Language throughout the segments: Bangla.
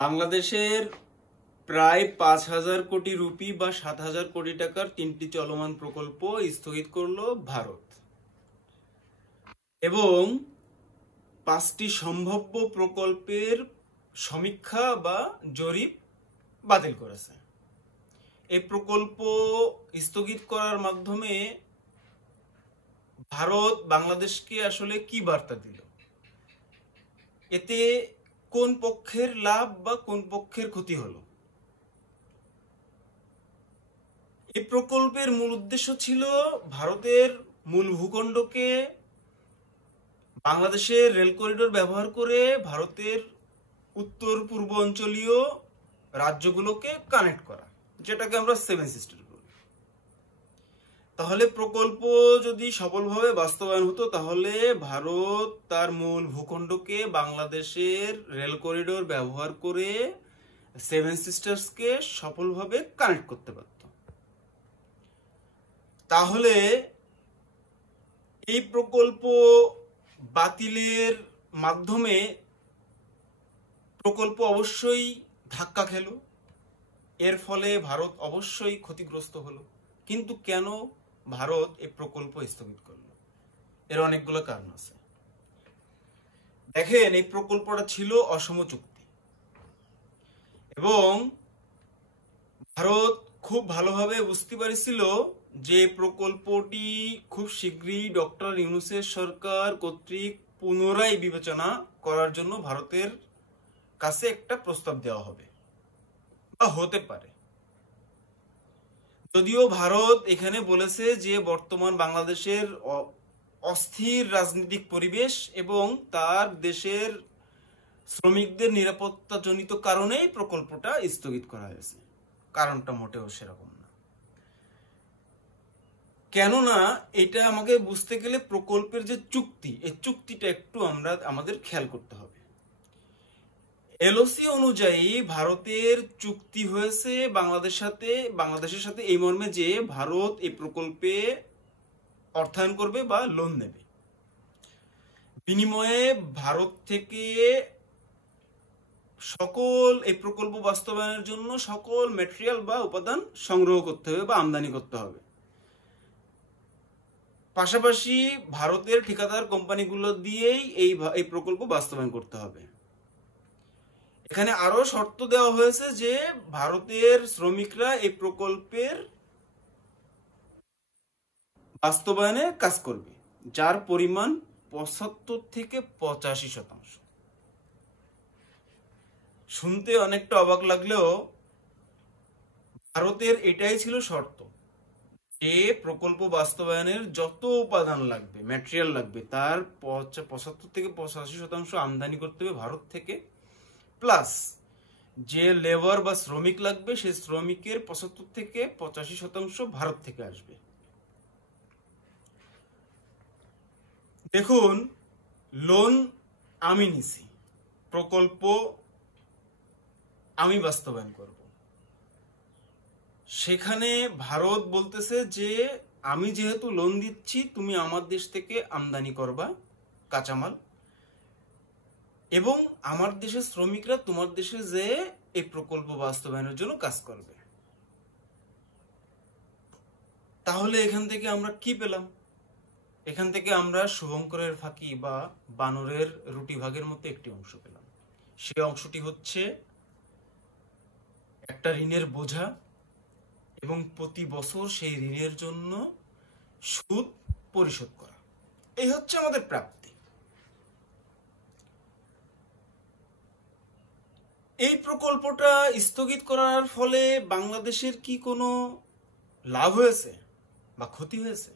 বাংলাদেশের প্রায় ৫,০০০ কোটি রুপি বা ৭,০০০ কোটি টাকার ৩টি চলমান প্রকল্প স্থগিত করলো ভারত এবং ৫টি সম্ভাব্য প্রকল্পের সমীক্ষা বা জরিপ বাতিল করেছে। এই প্রকল্প স্থগিত করার মাধ্যমে ভারত বাংলাদেশকে আসলে কি বার্তা দিল, এতে কোন পক্ষের লাভ বা কোন পক্ষের ক্ষতি হলো? এই প্রকল্পের মূল উদ্দেশ্য ছিল ভারতের মূল ভূখণ্ডকে বাংলাদেশের রেল করিডোর ব্যবহার করে ভারতের উত্তর পূর্ব অঞ্চলীয় রাজ্যগুলোকে কানেক্ট করা, যেটাকে আমরা সেভেন সিস্টার বলি। তাহলে প্রকল্প যদি সফলভাবে বাস্তবায়ন হতো তাহলে ভারত তার মূল ভূখণ্ডকে বাংলাদেশের রেল করিডোর ব্যবহার করে সেভেন সিস্টার্সকে সফলভাবে কানেক্ট করতে পারত। তাহলে এই প্রকল্প বাতিলের মাধ্যমে প্রকল্প অবশ্যই ধাক্কা খেল, এর ফলে ভারত অবশ্যই ক্ষতিগ্রস্ত হলো। কিন্তু কেন ভারত এই প্রকল্প স্থগিত করলো? এর অনেকগুলো কারণ আছে। দেখেন, এই প্রকল্পটা ছিল অসম চুক্তি এবং ভারত খুব ভালোভাবে বুঝতে পারছিল যে প্রকল্পটি খুব শীঘ্রই ডক্টর ইউনূসের সরকার কর্তৃক পুনরায় বিবেচনা করার জন্য ভারতের কাছে একটা প্রস্তাব দেওয়া হবে বা হতে পারে। যদিও ভারত এখানে বলেছে যে বর্তমান বাংলাদেশের অস্থির রাজনৈতিক পরিবেশ এবং তার দেশের শ্রমিকদের নিরাপত্তাজনিত কারণেই প্রকল্পটা স্থগিত করা হয়েছে। কারণটা মোটেও সেরকম না। কেননা এটা আমাকে বুঝতে গেলে প্রকল্পের যে চুক্তি, এই চুক্তিটা একটু আমাদের খেয়াল করতে হবে। এলওসি অনুযায়ী ভারতের চুক্তি হয়েছে বাংলাদেশের সাথে এই মর্মে যে ভারত এই প্রকল্পে অর্থায়ন করবে বা লোন নেবে। বিনিময়ে ভারত থেকে সকল এই প্রকল্প বাস্তবায়নের জন্য সকল ম্যাটেরিয়াল বা উপাদান সংগ্রহ করতে হবে বা আমদানি করতে হবে। পাশাপাশি ভারতের ঠিকাদার কোম্পানিগুলো দিয়েই এই প্রকল্প বাস্তবায়ন করতে হবে। এখানে আরো শর্ত দেওয়া হয়েছে যে ভারতের শ্রমিকরা এই প্রকল্পের বাস্তবায়নে কাজ করবে, যার পরিমাণ ৭৫ থেকে ৮৫%। শুনতে অনেকটা অবাক লাগলেও ভারতের এটাই ছিল শর্ত, যে প্রকল্প বাস্তবায়নের যত উপাদান লাগবে, ম্যাটেরিয়াল লাগবে, তার ৭৫ থেকে ৮৫% আমদানি করতে হবে ভারত থেকে, প্লাস যে লেবার বা শ্রমিক লাগবে সেই শ্রমিকের ৭৫ থেকে ৮৫% ভারত থেকে আসবে। দেখুন, লোন আমি নিছি, প্রকল্প আমি বাস্তবায়ন করব। সেখানে ভারত বলতেছে যে আমি যেহেতু লোন দিচ্ছি, তুমি আমার দেশ থেকে আমদানি করবা কাঁচামাল এবং আমার দেশের শ্রমিকরা তোমার দেশে যে এই প্রকল্প বাস্তবায়নের জন্য কাজ করবে। তাহলে এখান থেকে আমরা কি পেলাম? এখান থেকে আমরা শুভঙ্করের ফাঁকি বা বানরের রুটি ভাগের মতো একটি অংশ পেলাম। সেই অংশটি হচ্ছে একটা ঋণের বোঝা এবং প্রতি বছর সেই ঋণের জন্য সুদ পরিশোধ করা। এই হচ্ছে আমাদের প্রাপ্তি। এই প্রকল্পটা স্থগিত করার ফলে বাংলাদেশের কি কোনো লাভ হয়েছে বা ক্ষতি হয়েছে?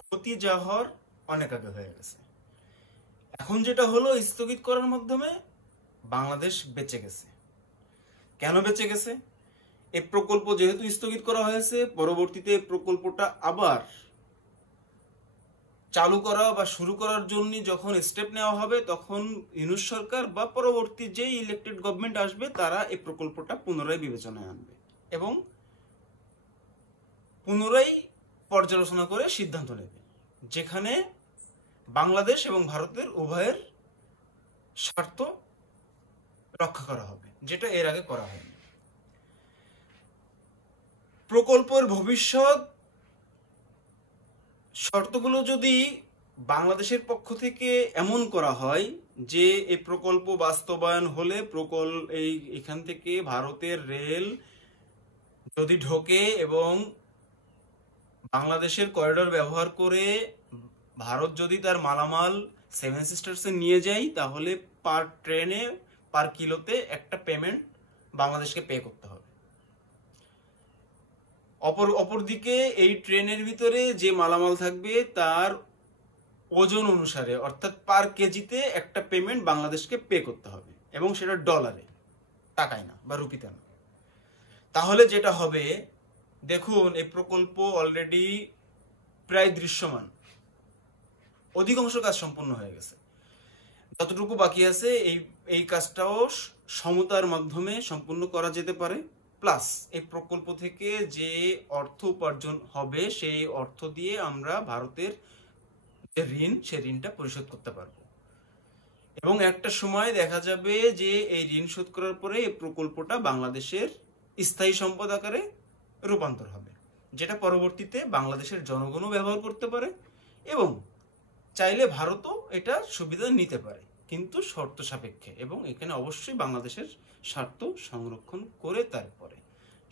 ক্ষতি যা হওয়ার অনেক আগে হয়ে গেছে। এখন যেটা হলো, স্থগিত করার মাধ্যমে বাংলাদেশ বেঁচে গেছে। কেন বেঁচে গেছে? এই প্রকল্প যেহেতু স্থগিত করা হয়েছে, পরবর্তীতে এই প্রকল্পটা আবার চালু করা বা শুরু করার জন্য যখন স্টেপ নেওয়া হবে, তখন ইউনূস সরকার বা পরবর্তী যে ইলেক্টেড গভর্নমেন্ট আসবে তারা এই প্রকল্পটা পুনরায় বিবেচনায় আনবে এবং পুনরায় পর্যালোচনা করে সিদ্ধান্ত নেবে, যেখানে বাংলাদেশ এবং ভারতের উভয়ের স্বার্থ রক্ষা করা হবে, যেটা এর আগে করা হয়নি। প্রকল্পের ভবিষ্যৎ শর্তগুলো যদি বাংলাদেশের পক্ষ থেকে এমন করা হয় যে এই প্রকল্প বাস্তবায়ন হলে এখান থেকে ভারতের রেল যদি ঢোকে এবং বাংলাদেশের করিডোর ব্যবহার করে ভারত যদি তার মালামাল সেভেন সিস্টার্সে নিয়ে যায়, তাহলে পার ট্রেনে পার কিলোতে একটা পেমেন্ট বাংলাদেশকে পে করতে হবে। অপরদিকে এই ট্রেনের ভিতরে যে মালামাল থাকবে তার ওজন অনুসারে, অর্থাৎ পার কেজিতে একটা পেমেন্ট বাংলাদেশকে পে করতে হবে, এবং সেটা ডলারে, টাকায় না বা রুপিতে না। তাহলে যেটা হবে, দেখুন এই প্রকল্প অলরেডি প্রায় দৃশ্যমান, অধিকাংশ কাজ সম্পন্ন হয়ে গেছে। যতটুকু বাকি আছে এই কাজটাও সমতার মাধ্যমে সম্পূর্ণ করা যেতে পারে। প্লাস এই প্রকল্প থেকে যে অর্থ উপার্জন হবে সেই অর্থ দিয়ে আমরা ভারতের যে ঋণ, সেই ঋণটা পরিশোধ করতে পারবো, এবং একটা সময় দেখা যাবে যে এই ঋণ শোধ করার পরে এই প্রকল্পটা বাংলাদেশের স্থায়ী সম্পদ আকারে রূপান্তর হবে, যেটা পরবর্তীতে বাংলাদেশের জনগণও ব্যবহার করতে পারে, এবং চাইলে ভারতও এটা সুবিধা নিতে পারে, কিন্তু শর্ত সাপেক্ষে, এবং এখানে অবশ্যই বাংলাদেশের স্বার্থ সংরক্ষণ করে। তারপরে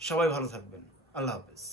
সবাই ভালো থাকবেন। আল্লাহ হাফেজ।